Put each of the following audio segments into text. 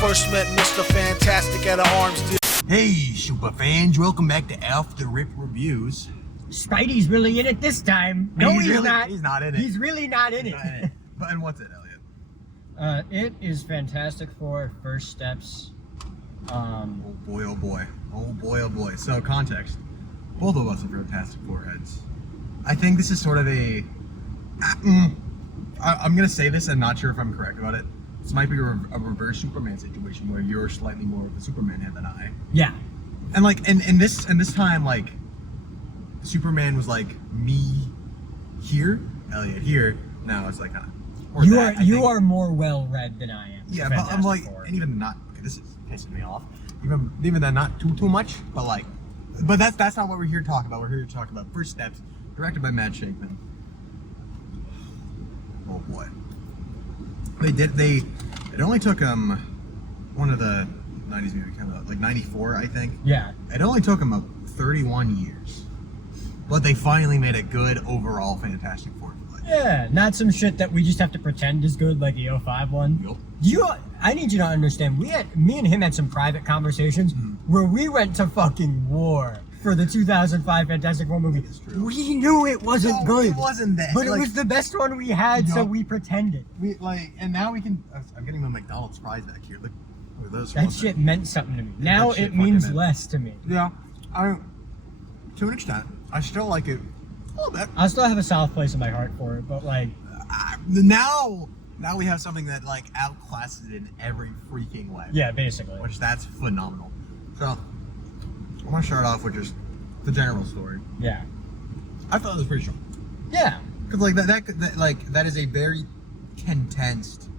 first met Mr. Fantastic at an arms deal. Hey, super fans, welcome back to Off the Rip Reviews. Spidey's really in it this time. No, he's not. He's not in it. He's really not in it. But and what's it, Elliot? It is Fantastic Four First Steps. Oh boy, oh boy. Oh boy, oh boy. So, context. Both of us are Fantastic Four heads. I think this is sort of a... I'm going to say this, I'm not sure if I'm correct about it. This might be a reverse Superman situation where you're slightly more of a Superman head than I. Yeah. And like, in this time, like, Superman was like me here, Elliot here. Now it's like, You are more well-read than I am. Yeah, but I'm like, and even not, okay, this is pissing me off. Even then, not too much, but like, but that's not what we're here to talk about. We're here to talk about First Steps, directed by Matt Shakman. Oh boy. It only took one of the 90s movies came out, like 94, I think. Yeah. It only took them 31 years. But they finally made a good overall Fantastic Four flick. Yeah, not some shit that we just have to pretend is good like the 05 one. Yup. I need you to understand, me and him had some private conversations where we went to fucking war for the 2005 Fantastic Four movie. We knew it wasn't good. It wasn't that. But it was the best one we had, so we pretended. And now we can. I'm getting the McDonald's fries back here. Look at those. That shit meant something to me. Now it means less to me. Yeah, to an extent, I still like it a little bit. I still have a soft place in my heart for it, but like now we have something that like outclasses it in every freaking way. Yeah, basically. Which that's phenomenal. So I want to start off with just the general story. Yeah. I thought it was pretty strong. Yeah. Because like that is a very condensed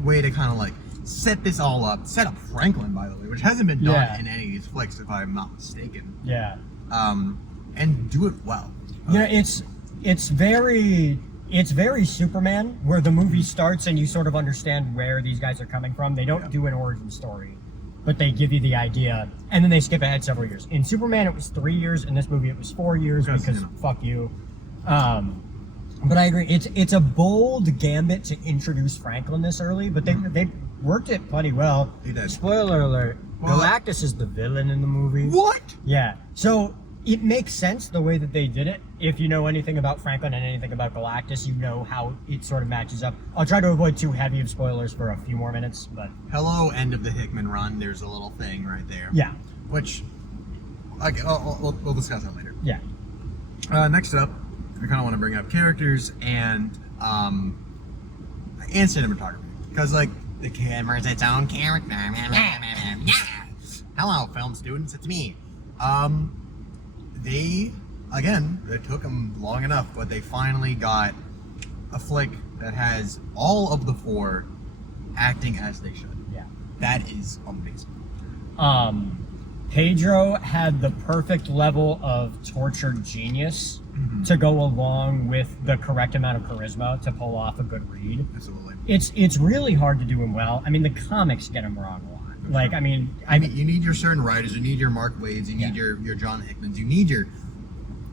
way to kind of like set this all up. Set up Franklin, by the way, which hasn't been done in any of these flicks, if I'm not mistaken. Yeah. And do it well. Yeah, it's very Superman, where the movie starts and you sort of understand where these guys are coming from. They don't do an origin story, but they give you the idea, and then they skip ahead several years. In Superman, it was 3 years. In this movie, it was 4 years because fuck you. But I agree. It's a bold gambit to introduce Franklin this early, but they worked it plenty well. They did. Spoiler alert: Galactus is the villain in the movie. What? Yeah. So it makes sense the way that they did it. If you know anything about Franklin and anything about Galactus, you know how it sort of matches up. I'll try to avoid too heavy of spoilers for a few more minutes, but... Hello, end of the Hickman run. There's a little thing right there. Yeah. Which, we'll discuss that later. Yeah. Next up, I kind of want to bring up characters and cinematography. Because, like, the camera's its own character. Hello, film students, it's me. It took them long enough, but they finally got a flick that has all of the four acting as they should. Yeah. That is amazing. Pedro had the perfect level of tortured genius to go along with the correct amount of charisma to pull off a good read. Absolutely. It's really hard to do him well. I mean, the comics get him wrong a lot. Like, sure. I mean, you need your certain writers, you need your Mark Wades, you need your John Hickmans, you need your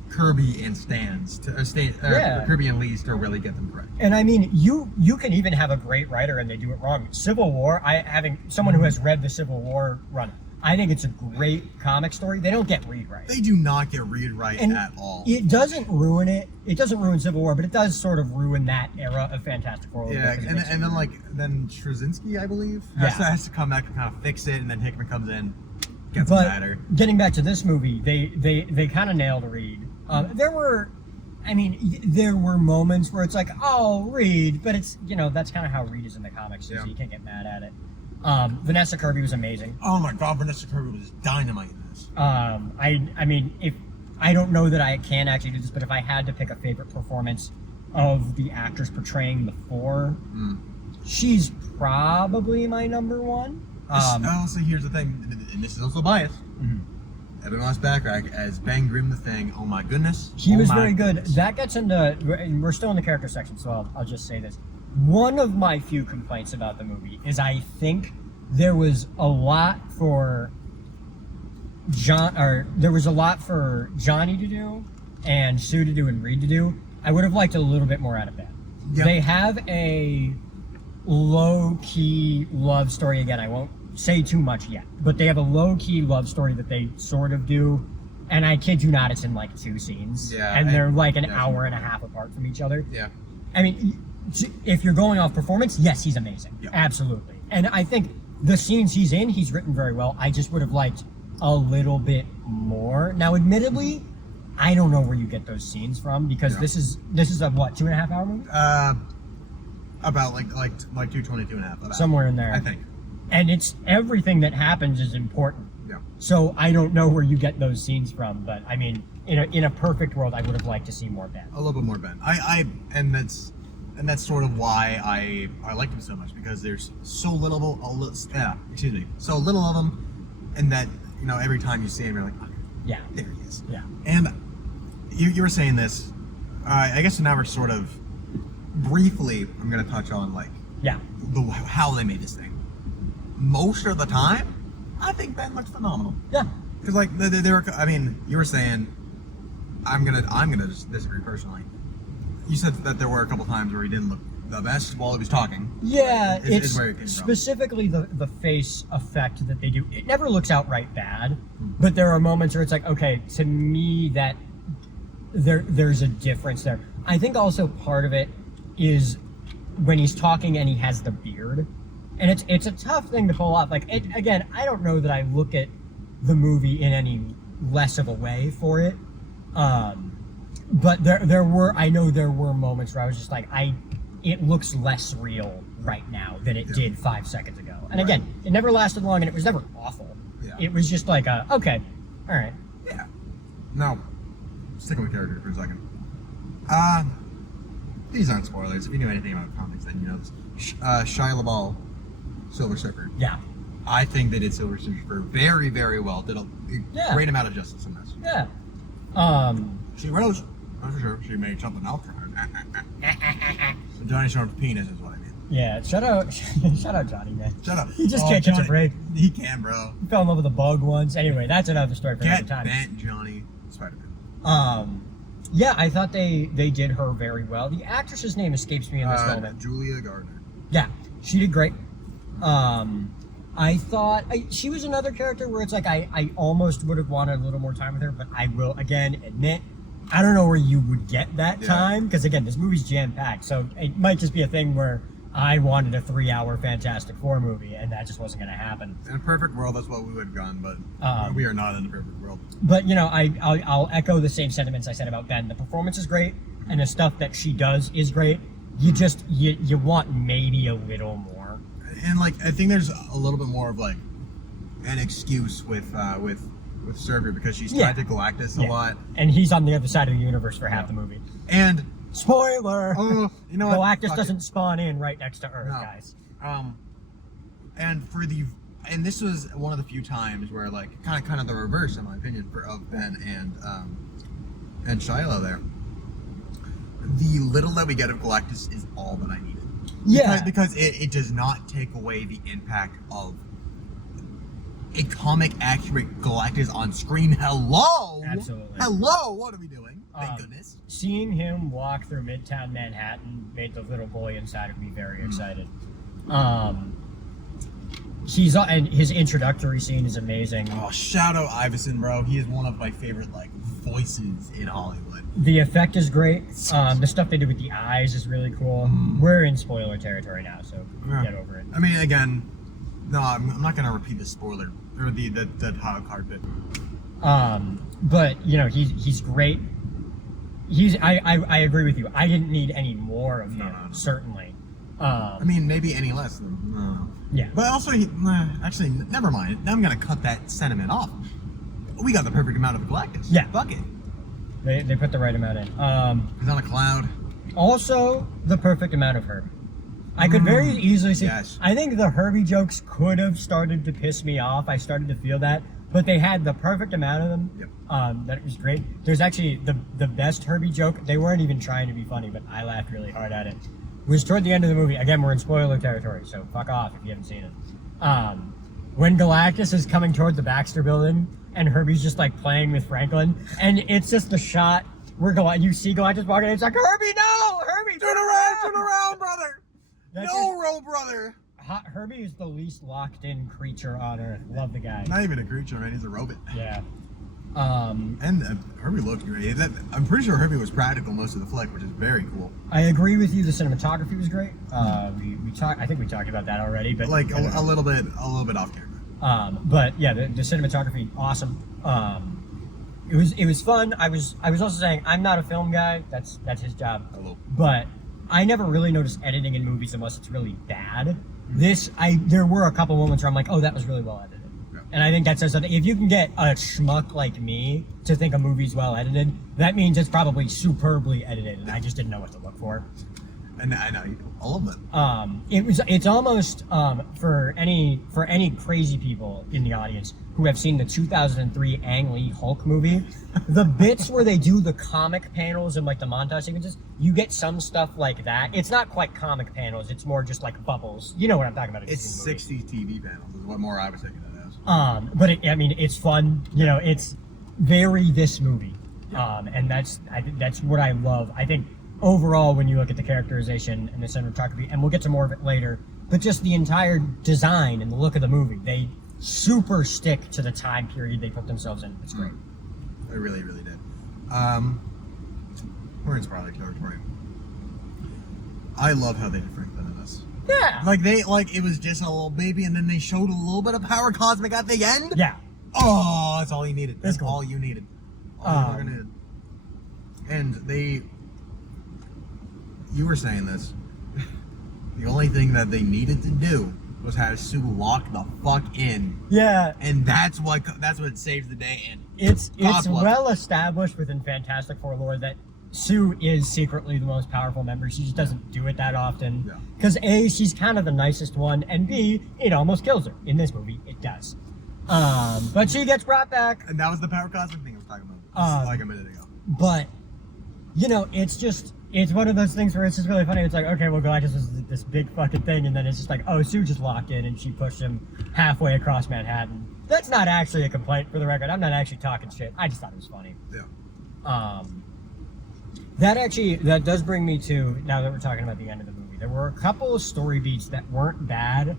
Kirby and Stans, Kirby and Lees to really get them correct. And I mean, you can even have a great writer and they do it wrong. Civil War, having someone who has read the Civil War run, I think it's a great comic story. They don't get read right. They do not get read right at all. It doesn't ruin it. It doesn't ruin Civil War, but it does sort of ruin that era of Fantastic Four. Yeah, and then Straczynski, I believe, has to come back and kind of fix it, and then Hickman comes in, gets it better. Getting back to this movie, they kind of nailed Reed. There were moments where it's like, oh, Reed, but it's, that's kind of how Reed is in the comics, so you can't get mad at it. Vanessa Kirby was amazing. Oh my God, Vanessa Kirby was dynamite in this. I mean, if I don't know that I can actually do this, but if I had to pick a favorite performance of the actress portraying the four, she's probably my number one. So here's the thing, and this is also biased. Evan Ross Backrack as Ben Grimm the Thing. Oh my goodness. He was very good. That gets into, and we're still in the character section, so I'll just say this. One of my few complaints about the movie is I think there was a lot for Johnny to do and Sue to do and Reed to do. I would have liked a little bit more out of that. Yep. They have a low-key love story. Again, I won't say too much yet, but they have a low-key love story that they sort of do, and I kid you not, it's in like 2 scenes, and they're like an hour and a half apart from each other. Yeah. I mean, if you're going off performance, yes, he's amazing. Yep. Absolutely. And I think the scenes he's in, he's written very well. I just would have liked a little bit more. Now, admittedly, I don't know where you get those scenes from, because this is a what, 2.5 hour movie? About like 2:20, 2.5. Somewhere in there, I think. And it's everything that happens is important. Yeah. So I don't know where you get those scenes from, but I mean, in a perfect world, I would have liked to see more Ben. A little bit more Ben. And that's sort of why I liked him so much, because there's so little so little of him, and that, you know, every time you see him, you're like, okay, yeah, there he is. Yeah. And you were saying this. I guess now we're sort of briefly. I'm gonna touch on like how they made this thing. Most of the time, I think Ben looks phenomenal. Yeah. Because like they were. I mean, you were saying. I'm gonna just disagree personally. You said that there were a couple times where he didn't look the best while he was talking. Yeah, is where it came specifically the face effect that they do. It never looks outright bad, but there are moments where it's like, okay, to me that there's a difference there. I think also part of it is when he's talking and he has the beard, and it's a tough thing to pull off. Like again, I don't know that I look at the movie in any less of a way for it. But there were moments where I was just like, it looks less real right now than it did 5 seconds ago. And again, it never lasted long, and it was never awful. Yeah. It was just like, okay, all right. Yeah. Now, sticking with character for a second. These aren't spoilers. If you knew anything about comics, then you know this. Shia LaBeouf, Silver Surfer. Yeah. I think they did Silver Surfer very, very well. Did a great amount of justice in this. Yeah. She rose. I'm sure she made something else for her. Johnny Storm's penis is what I mean. Yeah, shout out Johnny, man. Shut up. He just can't catch a break. He can, bro. He fell in love with a bug once. Anyway, that's another story for another time. Get bent, Johnny. Spider-Man. Yeah, I thought they did her very well. The actress's name escapes me in this moment. Julia Gardner. Yeah, she did great. I thought she was another character where it's like I almost would have wanted a little more time with her, but I will again admit I don't know where you would get that time, because again, this movie's jam-packed, so it might just be a thing where I wanted a 3-hour Fantastic Four movie, and that just wasn't going to happen. In a perfect world, that's what we would have gone, but we are not in a perfect world. But, you know, I'll echo the same sentiments I said about Ben. The performance is great, and the stuff that she does is great. You just, you want maybe a little more. And, like, I think there's a little bit more of, like, an excuse with Surfer, because she's tied to Galactus a lot. And he's on the other side of the universe for half the movie. And... Spoiler! You know what? Galactus doesn't spawn in right next to Earth, guys. And this was one of the few times where, like, kind of the reverse, in my opinion, of Ben and Shiloh there. The little that we get of Galactus is all that I needed. Yeah. Because it does not take away the impact of a comic accurate Galactus on screen. Hello! Absolutely. Hello! What are we doing? Thank goodness. Seeing him walk through Midtown Manhattan made the little boy inside of me very excited. And his introductory scene is amazing. Oh, Shadow Iverson, bro. He is one of my favorite, like, voices in Hollywood. The effect is great. The stuff they do with the eyes is really cool. We're in spoiler territory now, so get over it. I mean, again, no, I'm not going to repeat the spoiler, or the hot carpet. But, you know, he's great. I agree with you. I didn't need any more of him, certainly. I mean, maybe any less than. Yeah. But also, actually, never mind. Now I'm going to cut that sentiment off. We got the perfect amount of Galactus. Yeah. Fuck it. They put the right amount in. He's on a cloud. Also, the perfect amount of Herbie. I could very easily see. Yes. I think the Herbie jokes could have started to piss me off. I started to feel that. But they had the perfect amount of them. Yep. That it was great. There's actually the best Herbie joke. They weren't even trying to be funny, but I laughed really hard at it. Was toward the end of the movie. Again, we're in spoiler territory, so fuck off if you haven't seen it. When Galactus is coming toward the Baxter Building, and Herbie's just like playing with Franklin, and it's just the shot where you see Galactus walking, and it's like, Herbie, no! Herbie, Turn around, brother! No, brother. Herbie is the least locked-in creature on Earth. Love the guy. Not even a creature, man. He's a robot. Yeah. And Herbie looked great. I'm pretty sure Herbie was practical most of the flick, which is very cool. I agree with you. The cinematography was great. I think we talked about that already, but like a little bit off camera. But yeah, the cinematography awesome. It was fun. I was also saying I'm not a film guy. That's his job. Hello. But I never really notice editing in movies unless it's really bad. There were a couple moments where I'm like, oh, that was really well edited. And I think that says something. If you can get a schmuck like me to think a movie's well edited, that means it's probably superbly edited, and I just didn't know what to look for. And I know all of it. It's almost for any crazy people in the audience who have seen the 2003 Ang Lee Hulk movie, the bits where they do the comic panels and like the montage sequences, you get some stuff like that. It's not quite comic panels; it's more just like bubbles. You know what I'm talking about? It's 60s TV panels. Is what more I was thinking of. But it's fun. You know, it's very this movie, and that's what I love. I think overall, when you look at the characterization and the cinematography, and we'll get to more of it later, but just the entire design and the look of the movie, they super stick to the time period they put themselves in. It's great. They really, really did. We're in spoiler territory. I love how they did Franklin in this. Yeah. It was just a little baby, and then they showed a little bit of power cosmic at the end. Yeah. Oh, that's all you needed. That's cool. all you needed. All you were gonna. And you were saying this. The only thing that they needed to do was have Sue lock the fuck in. Yeah. And that's what saves the day. And it's well established within Fantastic Four lore that Sue is secretly the most powerful member. She just doesn't do it that often. Because A, she's kind of the nicest one, and B, it almost kills her. In this movie, it does. But she gets brought back. And that was the power cosmic thing I was talking about. Like a minute ago. But, it's one of those things where it's just really funny. It's like, okay, well, Galactus is this big fucking thing, and then it's just like, oh, Sue just locked in, and she pushed him halfway across Manhattan. That's not actually a complaint, for the record. I'm not actually talking shit. I just thought it was funny. Yeah. That does bring me to, now that we're talking about the end of the movie, there were a couple of story beats that weren't bad,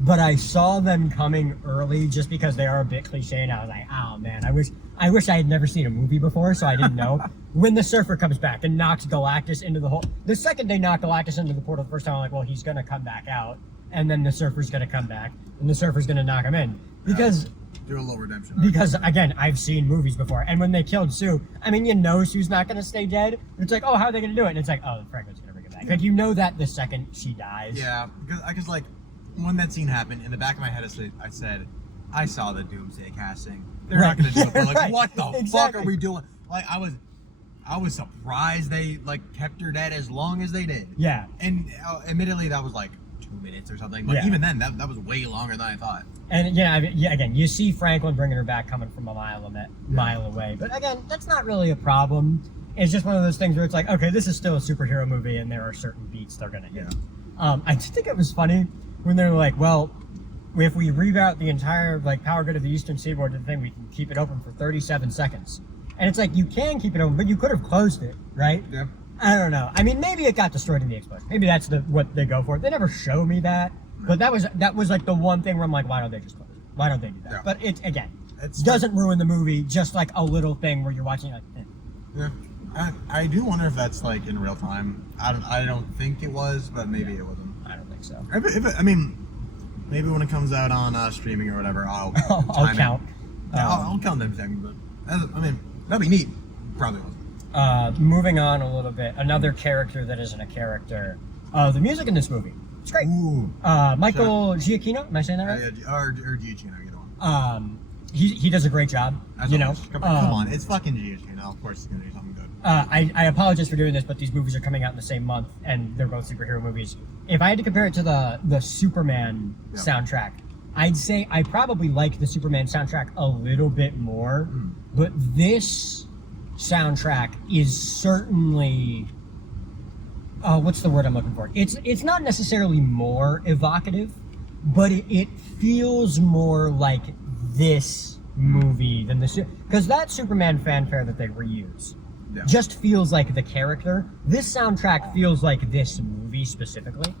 but I saw them coming early just because they are a bit cliche, and I was like, oh man, I wish I had never seen a movie before, so I didn't know. When the Surfer comes back and knocks Galactus into the hole, the second they knock Galactus into the portal the first time, I'm like, well, he's gonna come back out, and then the Surfer's gonna come back, and the Surfer's gonna knock him in. Because do a little redemption. Because, again, I've seen movies before, and when they killed Sue, I mean, Sue's not going to stay dead. It's like, oh, how are they going to do it? And it's like, oh, Franklin's going to bring it back. Like, you know that the second she dies. Yeah, because like, when that scene happened, in the back of my head, I said, I saw the Doomsday casting. They're not going to do it. But, like, Right. What the Exactly. fuck are we doing? Like, I was surprised they, like, kept her dead as long as they did. Yeah. And admittedly, that was, like, 2 minutes or something. But even then, that was way longer than I thought. And again, you see Franklin bringing her back coming from a mile away. But again, that's not really a problem. It's just one of those things where it's like, okay, this is still a superhero movie, and there are certain beats they're gonna hit. I just think it was funny when they're like, well, if we reroute the entire power grid of the Eastern Seaboard to the thing, we can keep it open for 37 seconds. And it's like, you can keep it open, but you could have closed it, right? Yeah. I don't know. I mean, maybe it got destroyed in the explosion. Maybe that's what they go for. They never show me that. But that was like the one thing where I'm like, why don't they just close it? Why don't they do that? Yeah. But it doesn't ruin the movie. Just like a little thing where you're watching like. Yeah, I do wonder if that's like in real time. I don't think it was, but maybe it wasn't. I don't think so. I mean, maybe when it comes out on streaming or whatever, I'll count. I'll count them seconds. But I mean, that'd be neat. Probably wasn't. Moving on a little bit, another character that isn't a character. The music in this movie. It's great. Ooh. Michael Giacchino, am I saying that right? Yeah, or Giacchino, either one. He does a great job. Come on, it's fucking Giacchino. Of course, it's gonna do something good. I apologize for doing this, but these movies are coming out in the same month, and they're both superhero movies. If I had to compare it to the Superman soundtrack, I'd say I probably like the Superman soundtrack a little bit more, but this soundtrack is certainly. What's the word I'm looking for? It's not necessarily more evocative, but it feels more like this movie than because that Superman fanfare that they reuse just feels like the character. This soundtrack feels like this movie specifically.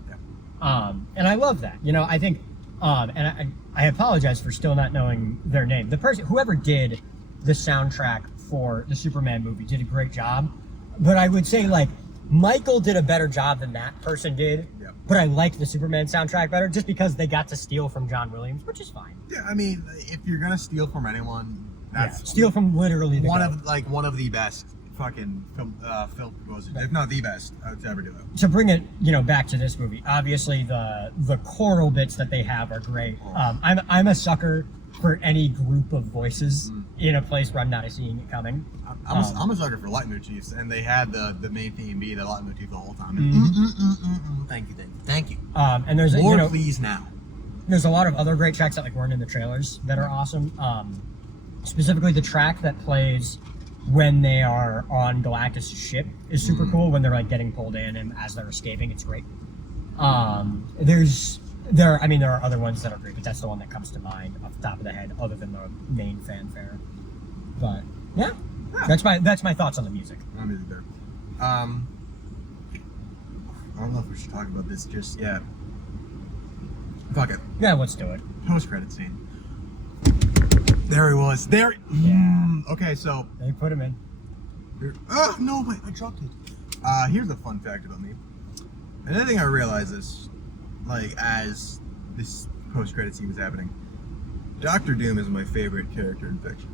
And I love that. You know, I think, and I apologize for still not knowing their name. The person, whoever did the soundtrack for the Superman movie, did a great job. But I would say, like, Michael did a better job than that person did. Yeah. But I liked the Superman soundtrack better just because they got to steal from John Williams, which is fine. Yeah, I mean, if you're gonna steal from anyone, that's steal from literally the one goat. one of the best fucking film composers, if not the best, to ever do it. To bring it, you know, back to this movie, obviously the choral bits that they have are great. I'm a sucker for any group of voices in a place where I'm not seeing it coming. I'm a sucker for leitmotifs, and they had the main theme be the leitmotif the whole time. Thank you. And there's Lord, you know, please now. There's a lot of other great tracks that like weren't in the trailers that are awesome. Specifically, the track that plays when they are on Galactus' ship is super cool. When they're like getting pulled in and as they're escaping, it's great. There are other ones that are great, but that's the one that comes to mind off the top of the head, other than the main fanfare. But yeah. That's my thoughts on the music. No music there. I don't know if we should talk about this just yet. Fuck it. Yeah, let's do it. Post-credit scene. There he was. There. Yeah. Okay, so. They put him in. Oh no! Wait, I dropped it. Here's a fun fact about me. Another thing I realized is, like, as this post-credit scene was happening, Doctor Doom is my favorite character in fiction.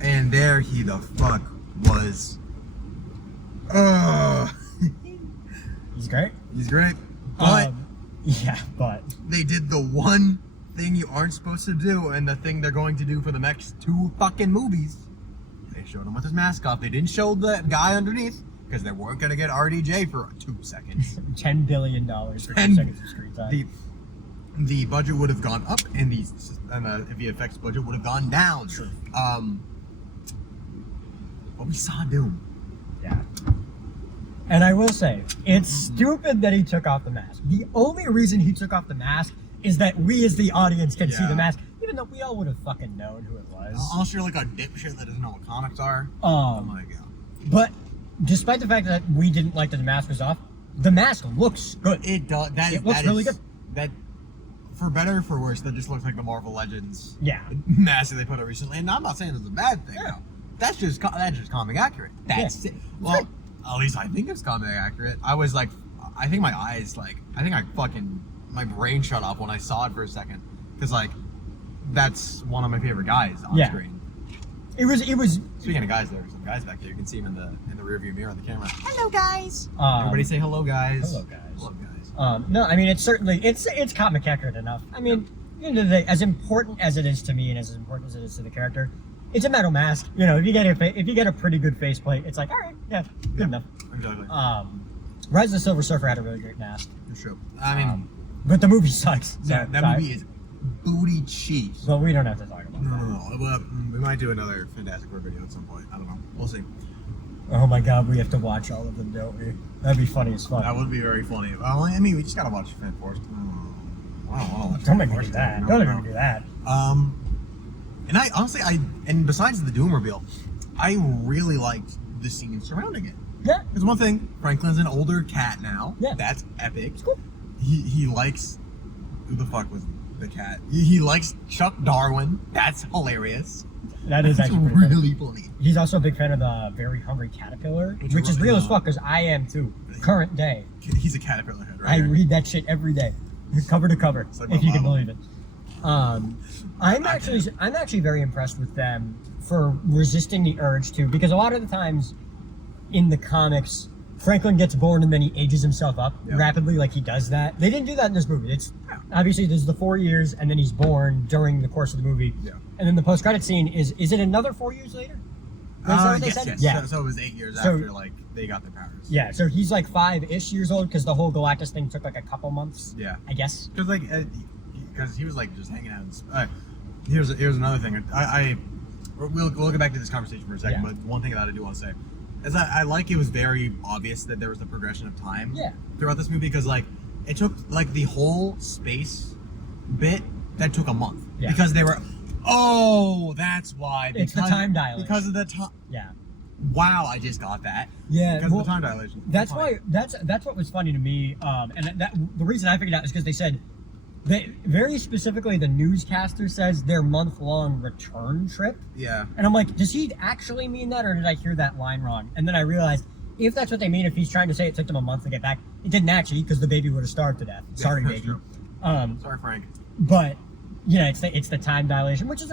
And there he the fuck was. He's great. He's great. But but they did the one thing you aren't supposed to do, and the thing they're going to do for the next 2 fucking movies. They showed him with his mask off. They didn't show the guy underneath because they weren't gonna get RDJ for 2 seconds. $10 billion for 2 seconds of screen time. The budget would have gone up, and the VFX budget would have gone down. True. But we saw Doom. Yeah. And I will say, it's stupid that he took off the mask. The only reason he took off the mask is that we as the audience can see the mask, even though we all would have fucking known who it was. Unless you're like a dipshit that doesn't know what comics are. Oh my god. But despite the fact that we didn't like that the mask was off, the mask looks good. It does. It looks really good. That, for better or for worse, that just looks like the Marvel Legends mask that they put out recently. And I'm not saying it's a bad thing. No. That's just comic accurate. That's it. Well, at least I think it's comic accurate. I was like, I think my eyes, like, my brain shut off when I saw it for a second. Because, like, that's one of my favorite guys on screen. It was. Speaking of guys, there are some guys back there. You can see them in the rearview mirror on the camera. Hello, guys. Everybody say hello, guys. Hello, guys. Hello, guys. No, I mean, it's comic accurate enough. I mean, at the end of the day, as important as it is to me and as important as it is to the character, it's a metal mask. You know, if you get a pretty good faceplate, it's like, all right, good enough. Exactly. Rise of the Silver Surfer had a really great mask. For sure. I mean, but the movie sucks. that movie is booty cheese. But we don't have to talk about that. No. Well, we might do another Fantastic Four video at some point. I don't know. We'll see. Oh my god, we have to watch all of them, don't we? That'd be funny as fuck. That would be very funny. Well, I mean, we just gotta watch Fan Force. I don't want to watch. Don't make me do that. Don't make me do that. And I honestly, and besides the Doom reveal, I really liked the scene surrounding it. Yeah. Because one thing, Franklin's an older cat now. Yeah. That's epic. It's cool. He likes, who the fuck was the cat? He likes Chuck Darwin. That's hilarious. That is actually really funny. He's also a big fan of the Very Hungry Caterpillar, which is real as fuck, because I am too. Current day. He's a caterpillar head, right? I read that shit every day, cover to cover, if you can believe it. I'm actually very impressed with them for resisting the urge to, because a lot of the times in the comics, Franklin gets born and then he ages himself up rapidly, like he does that. They didn't do that in this movie. It's obviously there's the 4 years and then he's born during the course of the movie. Yeah. And then the post-credit scene is it another 4 years later? Yes. Yeah. So it was 8 years after like they got their powers. Yeah. So he's like 5-ish years old because the whole Galactus thing took like a couple months. Yeah. I guess. Because he was like just hanging out. Here's another thing. We'll get back to this conversation for a second. But one thing that I do want to say is that I like it was very obvious that there was a progression of time throughout this movie, because like it took like the whole space bit that took a month because they were. Oh, that's why. It's the time dilation. Because of the time. Yeah. wow, I just got that. Yeah, Because of the time dilation. That's why. That's what was funny to me. And the reason I figured out is because they said, very specifically, the newscaster says their month-long return trip. Yeah. And I'm like, does he actually mean that, or did I hear that line wrong? And then I realized, if that's what they mean, if he's trying to say it took them a month to get back, it didn't actually, because the baby would have starved to death. Sorry, that's baby. true. Sorry, Frank. But yeah, it's the time dilation, which is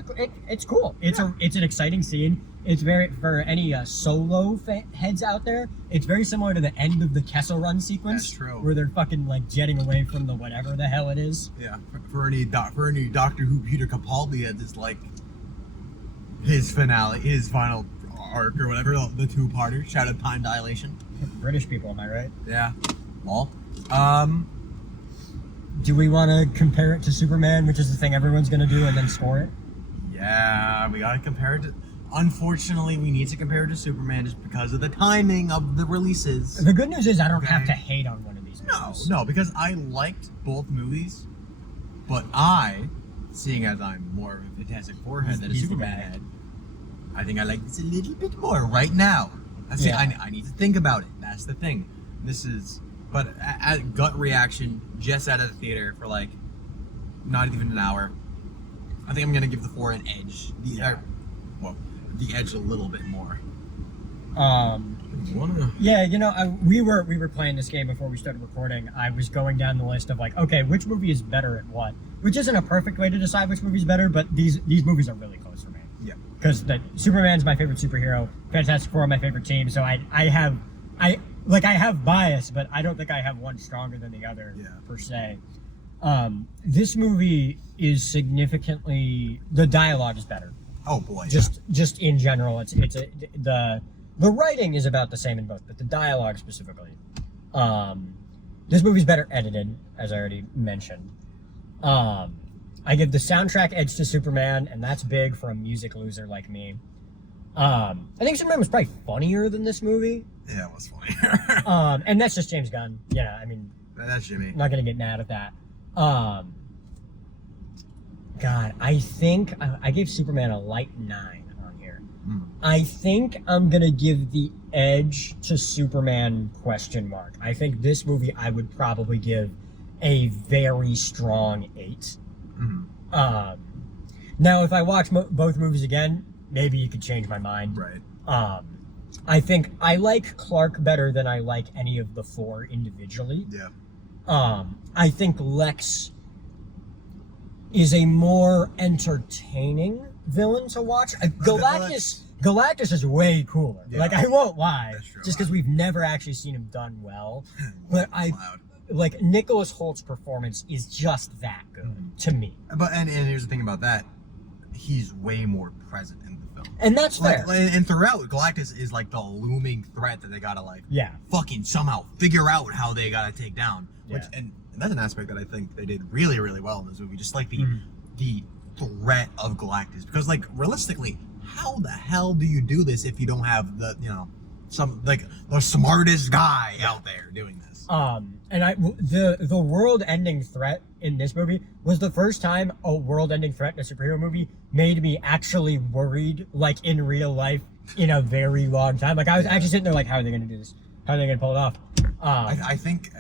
it's cool. It's an exciting scene. It's very, for any solo heads out there, it's very similar to the end of the Kessel Run sequence. That's true. Where they're fucking like jetting away from the whatever the hell it is. Yeah, for any Doctor Who Peter Capaldi had this like his finale, his final arc or whatever, the two-parter. Shout out Time Dilation. British people, am I right? Yeah. Well, do we want to compare it to Superman, which is the thing everyone's gonna do, and then score it? yeah, we gotta compare it to. Unfortunately, we need to compare it to Superman just because of the timing of the releases. The good news is I don't have Okay. to hate on one of these movies. No, because I liked both movies, but seeing as I'm more of a Fantastic Four head than a He's the Superman guy. head, I think I like this a little bit more right now. That's Yeah. it. I need to think about it. That's the thing. But at gut reaction, just out of the theater for like not even an hour, I think I'm gonna give the 4 an edge. The edge a little bit more. Yeah, we were playing this game before we started recording. I was going down the list of like, okay, which movie is better at what? Which isn't a perfect way to decide which movie's better, but these movies are really close for me. Yeah. Because Superman's my favorite superhero, Fantastic Four my favorite team, so I have bias, but I don't think I have one stronger than the other per se. This movie is significantly, the dialogue is better. Oh boy. Just in general, the writing is about the same in both, but the dialogue specifically. This movie's better edited, as I already mentioned. I give the soundtrack edge to Superman, and that's big for a music loser like me. I think Superman was probably funnier than this movie. Yeah, it was funny. And that's just James Gunn. Yeah, I mean, That's Jimmy. I'm not gonna get mad at that. God, I think I gave Superman a light 9 on here. I think I'm gonna give the edge to Superman ? I think this movie I would probably give a very strong 8. Now, if I watch both movies again, maybe you could change my mind. Right. I think I like Clark better than I like any of the 4 individually. Yeah. I think Lex is a more entertaining villain to watch. Galactus is way cooler. Yeah. Like, I won't lie. That's true. Just because we've never actually seen him done well. But Loud. Nicholas Holt's performance is just that good to me. But and here's the thing about that, he's way more present in the film. And that's fair. And throughout, Galactus is like the looming threat that they gotta fucking somehow figure out how they gotta take down. Which and that's an aspect that I think they did really, really well in this movie. Just like the threat of Galactus, because like realistically, how the hell do you do this if you don't have the the smartest guy out there doing this? And the world-ending threat in this movie was the first time a world-ending threat in a superhero movie made me actually worried, like in real life, in a very long time. Like I was actually sitting there, like, how are they going to do this? How are they going to pull it off? I think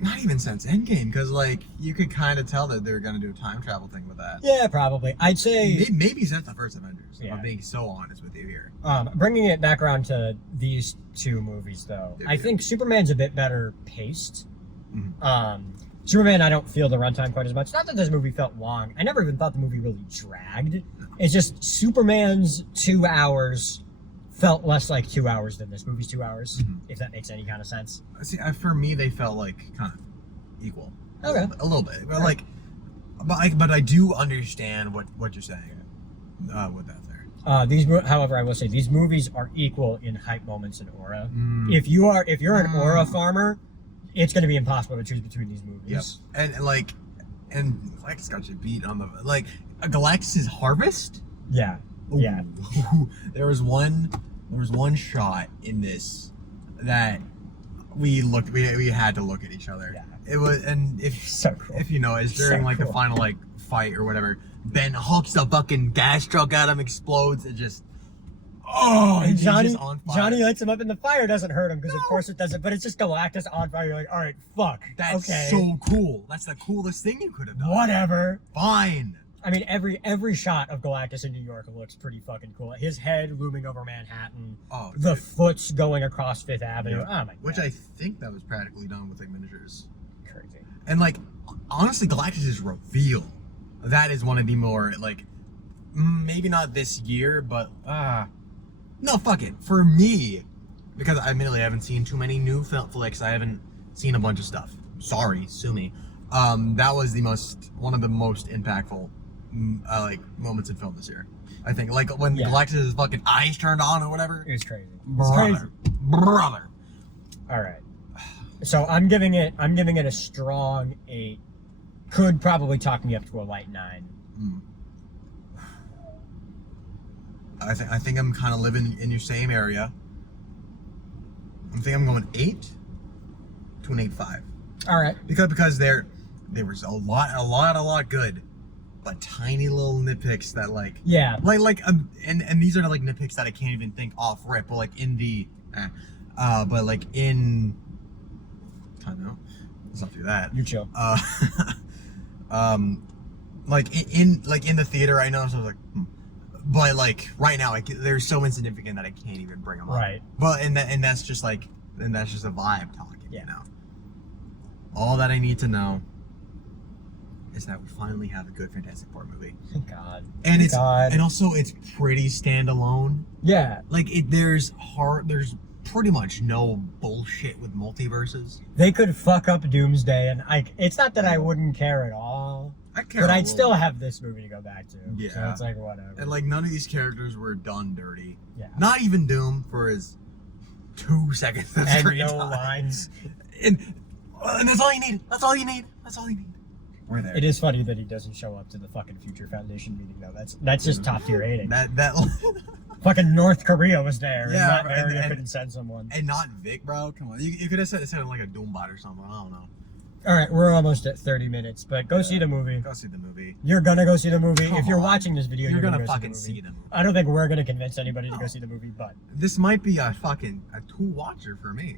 not even since Endgame, because like you could kind of tell that they're gonna do a time travel thing with that. Yeah, probably. I'd say maybe since the first Avengers. If I'm being so honest with you here. Bringing it back around to these 2 movies, though, I think Superman's a bit better paced. Superman, I don't feel the runtime quite as much. Not that this movie felt long. I never even thought the movie really dragged. It's just Superman's 2 hours felt less like 2 hours than this movie's 2 hours, if that makes any kind of sense. See, for me, they felt like kind of equal. Okay. A little bit, but but I do understand what you're saying with that there. However, I will say these movies are equal in hype moments and aura. If you're an aura farmer, it's going to be impossible to choose between these movies. Yep. And Galactus got you beat on the Galactus's harvest. Yeah. Ooh. Yeah. There was one shot in this that we had to look at each other. Yeah. It was, and if So cool. if you know, it's during So the cool. final fight or whatever. Ben hooks a fucking gas truck at him, explodes, it just... Oh, and he's Johnny, just on fire. Johnny lights him up, and the fire doesn't hurt him because, of course, it doesn't. But it's just Galactus on fire. You're like, all right, fuck. That's okay, so cool. That's the coolest thing you could have done. whatever. Fine. I mean, every shot of Galactus in New York looks pretty fucking cool. His head looming over Manhattan. Oh, the dude. foots going across Fifth Avenue. Yeah. Oh my god. Which I think that was practically done with like miniatures. Crazy. And like, honestly, Galactus' reveal, that is one of the more like, maybe not this year, but no, fuck it. For me, because I admittedly haven't seen too many new film flicks. I haven't seen a bunch of stuff. Sorry, sue me. That was one of the most impactful like moments in film this year. I think like when Galactus' fucking eyes turned on or whatever. It was crazy. Brother. All right. So I'm giving it a strong 8. Could probably talk me up to a light 9. I think I'm kind of living in your same area. I think I'm going 8 to an 8.5. All right. Because there was a lot good, but tiny little nitpicks that like and these are like nitpicks that I can't even think off rip, but like in the but like in time out. Let's not do that. You chill. Like in the theater, I know, so I was like, but like right now, they're so insignificant that I can't even bring them up. Right. But and that's just like, and that's just a vibe talking. Yeah. You know. All that I need to know is that we finally have a good Fantastic Four movie. Thank God. And God. and also it's pretty standalone. Yeah. Like there's pretty much no bullshit with multiverses. They could fuck up Doomsday, and it's not that I wouldn't care at all. I care, but I'd still have this movie to go back to. Yeah. So it's like whatever. And like none of these characters were done dirty. Yeah. Not even Doom for his 2 seconds of and screen no time. lines. And that's all you need. That's all you need. That's all you need. We're there. It is funny that he doesn't show up to the fucking Future Foundation meeting though. That's just top tier rating. That Fucking North Korea was there. Yeah, and not Area couldn't send someone. and not Vic, bro. Come on, you could have said like a Doombot or something. I don't know. All right, we're almost at 30 minutes, but go see the movie. Go see the movie. You're gonna go see the movie. Come If you're on. watching this video, You're gonna go fucking see see the the movie. movie. I don't think we're gonna convince anybody to go see the movie, but This might be a 2-watcher for me.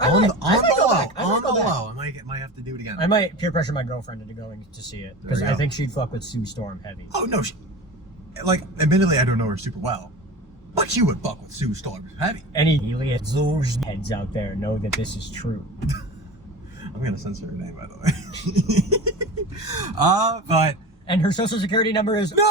I On might the go low. back. I might On the go back. low. I might have to do it again. I might peer pressure my girlfriend into going to see it because There we I go. think she'd fuck with Sue Storm heavy. Oh no, like admittedly I don't know her super well, but she would fuck with Sue Storm heavy. Any Elliott heads out there know that this is true. I'm gonna censor her name by the way. But And her social security number is no.